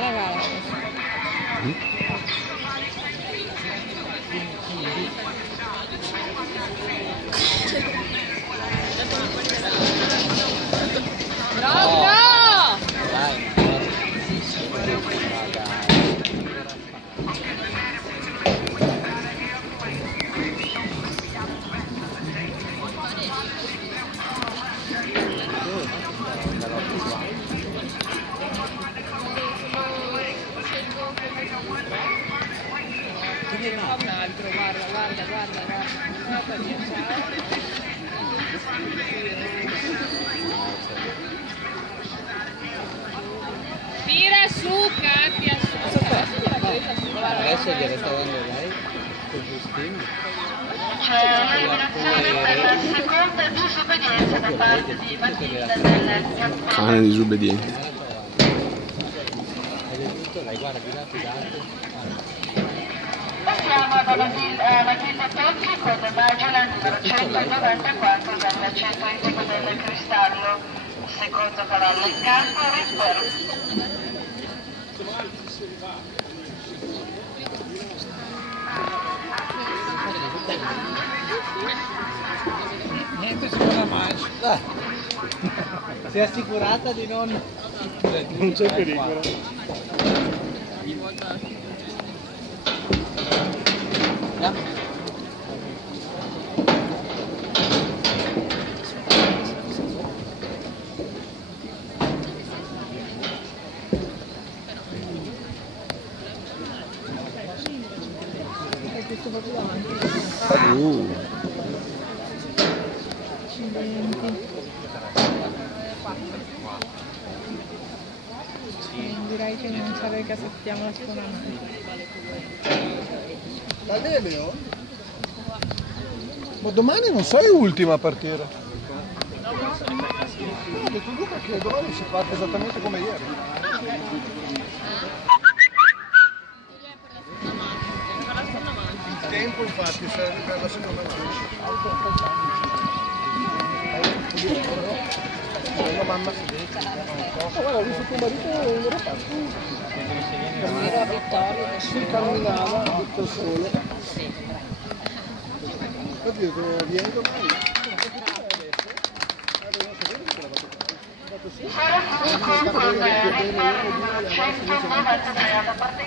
la gara. Bravo! Dai! Un altro, guarda. Tira su, Katia, su. Adesso glielo sta dando lei, col bustino. C'è l'eliminazione per la seconda disobbedienza da parte di Matilda del Cane disobbediente. Lei guarda, di lato. Passiamo a Matilda Tocchi con Magela numero 194 dal centro itico del Cristallo. Secondo cavallo in campo, Rispero. Niente si farà mai. Si è assicurata di non... Non c'è pericolo. Direi che non serve che aspettiamo la seconda mano. Va bene, oh? Ma domani non sei ultima a partire. Tu Luca che domani si parte esattamente come ieri. Il tempo infatti serve per la seconda mano. Mamma, guarda, ho visto tuo marito non era fatto. Era Vittorio, Si camminava tutto il sole. Oddio, vieni domani. Sarà sul conto del Rispero numero 193 alla parte.